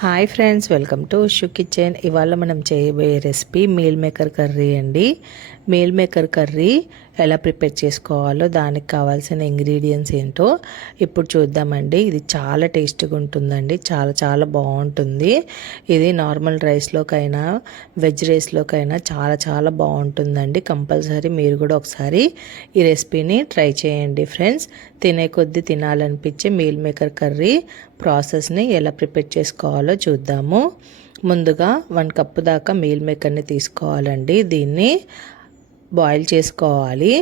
Hi friends, welcome to wushu kitchen. ఇవాళ మనం చేయబోయే రెసిపీ మీల్ మేకర్ కర్రీ అండి. మీల్ మేకర్ కర్రీ ఎలా ప్రిపేర్ చేసుకోవాలో, దానికి కావాల్సిన ఇంగ్రీడియంట్స్ ఏంటో ఇప్పుడు చూద్దామండి. ఇది చాలా టేస్టీగా ఉంటుందండి, చాలా చాలా బాగుంటుంది. ఇది నార్మల్ రైస్లోకైనా వెజ్ రైస్లోకైనా చాలా చాలా బాగుంటుందండి. కంపల్సరీ మీరు కూడా ఒకసారి ఈ రెసిపీని ట్రై చేయండి ఫ్రెండ్స్. తినే కొద్దీ తినాలనిపించే మీల్ మేకర్ కర్రీ ప్రాసెస్ని ఎలా ప్రిపేర్ చేసుకోవాలో చూద్దాము. ముందుగా 1 కప్పు దాకా మీల్ మేకర్ని తీసుకోవాలండి. దీన్ని బాయిల్ చేసుకోవాలి.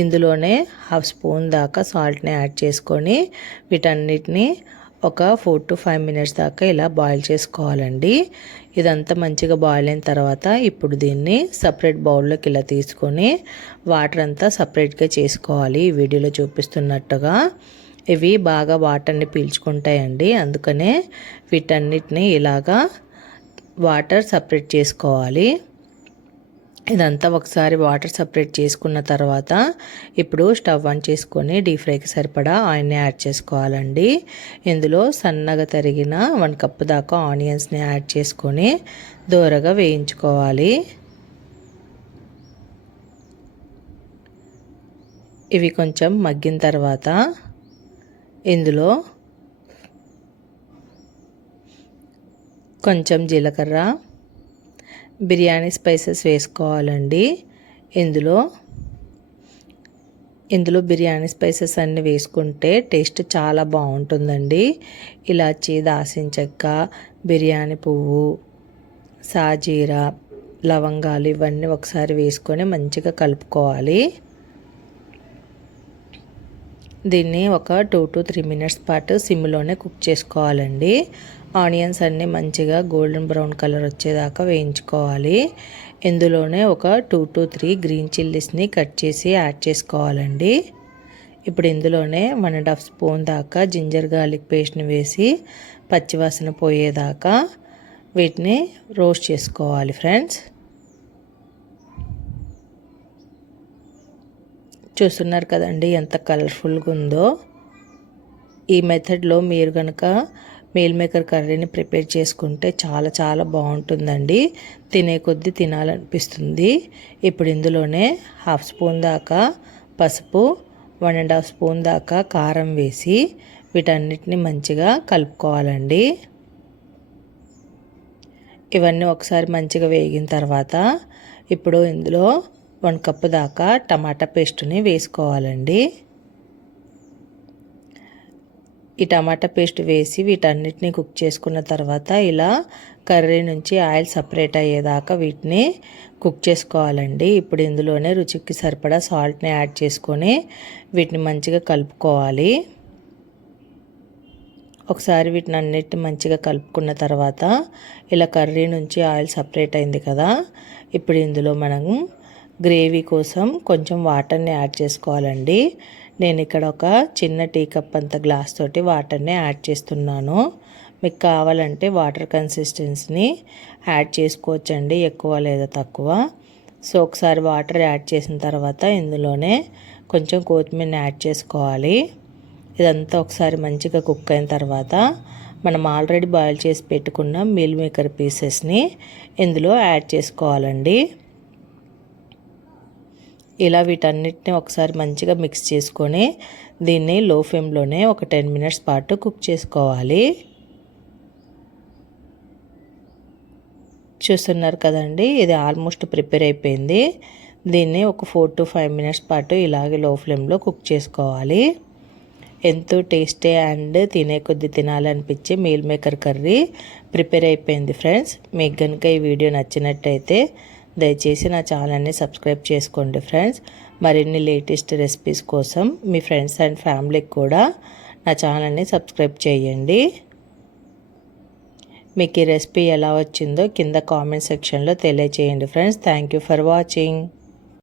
ఇందులోనే 1/2 స్పూన్ దాకా సాల్ట్ని యాడ్ చేసుకొని వీటన్నిటిని ఒక 4 to 5 మినిట్స్ దాకా ఇలా బాయిల్ చేసుకోవాలండి. ఇదంతా మంచిగా బాయిల్ అయిన తర్వాత ఇప్పుడు దీన్ని సపరేట్ బౌల్లోకి ఇలా తీసుకొని వాటర్ అంతా సపరేట్గా చేసుకోవాలి. ఈ వీడియోలో చూపిస్తున్నట్టుగా ఇవి బాగా వాటర్ని పీల్చుకుంటాయండి, అందుకనే వీటన్నిటిని ఇలాగా వాటర్ సపరేట్ చేసుకోవాలి. ఇదంతా ఒకసారి వాటర్ సపరేట్ చేసుకున్న తర్వాత ఇప్పుడు స్టవ్ ఆన్ చేసుకొని డీప్ ఫ్రైకి సరిపడా ఆయిల్ని యాడ్ చేసుకోవాలండి. ఇందులో సన్నగా తరిగిన 1 కప్పు దాకా ఆనియన్స్ని యాడ్ చేసుకొని దోరగా వేయించుకోవాలి. ఇవి కొంచెం మగ్గిన తర్వాత ఇందులో కొంచెం జీలకర్ర, బిర్యానీ స్పైసెస్ వేసుకోవాలండి. ఇందులో బిర్యానీ స్పైసెస్ అన్నీ వేసుకుంటే టేస్ట్ చాలా బాగుంటుందండి. ఇలాచీ, దాల్చిన చెక్క, బిర్యానీ పువ్వు, సాజీరా, లవంగాలు ఇవన్నీ ఒకసారి వేసుకొని మంచిగా కలుపుకోవాలి. దీన్ని ఒక 2 to 3 మినిట్స్ పాటు సిమ్లోనే కుక్ చేసుకోవాలండి. ఆనియన్స్ అన్నీ మంచిగా గోల్డెన్ బ్రౌన్ కలర్ వచ్చేదాకా వేయించుకోవాలి. ఇందులోనే ఒక 2 to 3 గ్రీన్ చిల్లీస్ని కట్ చేసి యాడ్ చేసుకోవాలండి. ఇప్పుడు ఇందులోనే 1.5 స్పూన్ దాకా జింజర్ గార్లిక్ పేస్ట్ని వేసి పచ్చివాసన పోయేదాకా వీటిని రోస్ట్ చేసుకోవాలి ఫ్రెండ్స్. చూస్తున్నారు కదండి ఎంత కలర్ఫుల్గా ఉందో. ఈ మెథడ్లో మీరు కనుక మీల్ మేకర్ కర్రీని ప్రిపేర్ చేసుకుంటే చాలా చాలా బాగుంటుందండి. తినే కొద్దీ తినాలనిపిస్తుంది. ఇప్పుడు ఇందులోనే 1/2 స్పూన్ దాకా పసుపు, 1.5 స్పూన్ దాకా కారం వేసి వీటన్నిటిని మంచిగా కలుపుకోవాలండి. ఇవన్నీ ఒకసారి మంచిగా వేగిన తర్వాత ఇప్పుడు ఇందులో 1 కప్పు దాకా టమాటా పేస్ట్ని వేసుకోవాలండి. ఈ టమాటా పేస్ట్ వేసి వీటన్నిటిని కుక్ చేసుకున్న తర్వాత ఇలా కర్రీ నుంచి ఆయిల్ సపరేట్ అయ్యేదాకా వీటిని కుక్ చేసుకోవాలండి. ఇప్పుడు ఇందులోనే రుచికి సరిపడా సాల్ట్ని యాడ్ చేసుకొని వీటిని మంచిగా కలుపుకోవాలి. ఒకసారి వీటిని అన్నిటిని మంచిగా కలుపుకున్న తర్వాత ఇలా కర్రీ నుంచి ఆయిల్ సపరేట్ అయింది కదా, ఇప్పుడు ఇందులో మనం గ్రేవీ కోసం కొంచెం వాటర్ని యాడ్ చేసుకోవాలండి. నేను ఇక్కడ ఒక చిన్న టీ కప్ అంత గ్లాస్ తోటి వాటర్ని యాడ్ చేస్తున్నాను. మీకు కావాలంటే వాటర్ కన్సిస్టెన్సీని యాడ్ చేసుకోవచ్చండి, ఎక్కువ లేదా తక్కువ. సో ఒకసారి వాటర్ యాడ్ చేసిన తర్వాత ఇందులోనే కొంచెం కొత్తిమీరని యాడ్ చేసుకోవాలి. ఇదంతా ఒకసారి మంచిగా కుక్ అయిన తర్వాత మనం ఆల్రెడీ బాయిల్ చేసి పెట్టుకున్న మీల్ మేకర్ పీసెస్ని ఇందులో యాడ్ చేసుకోవాలండి. ఇలా వీటన్నిటిని ఒకసారి మంచిగా మిక్స్ చేసుకొని దీన్ని లో ఫ్లేమ్లోనే ఒక 10 మినిట్స్ పాటు కుక్ చేసుకోవాలి. చూస్తున్నారు కదండి, ఇది ఆల్మోస్ట్ ప్రిపేర్ అయిపోయింది. దీన్ని ఒక 4 to 5 మినిట్స్ పాటు ఇలాగే లో ఫ్లేమ్లో కుక్ చేసుకోవాలి. ఎంతో టేస్టీ అండ్ తినే కొద్ది తినాలనిపించే మీల్ మేకర్ కర్రీ ప్రిపేర్ అయిపోయింది ఫ్రెండ్స్. మీకు కనుక ఈ వీడియో నచ్చినట్టయితే దయచేసి నా ఛానల్ని సబ్స్క్రైబ్ చేసుకోండి ఫ్రెండ్స్. మరిన్ని లేటెస్ట్ రెసిపీస్ కోసం మీ ఫ్రెండ్స్ అండ్ ఫ్యామిలీకి కూడా నా ఛానల్ని సబ్స్క్రైబ్ చేయండి. మీకు ఈ రెసిపీ ఎలా వచ్చిందో కింద కామెంట్ సెక్షన్లో తెలియచేయండి friends. Thank you for watching.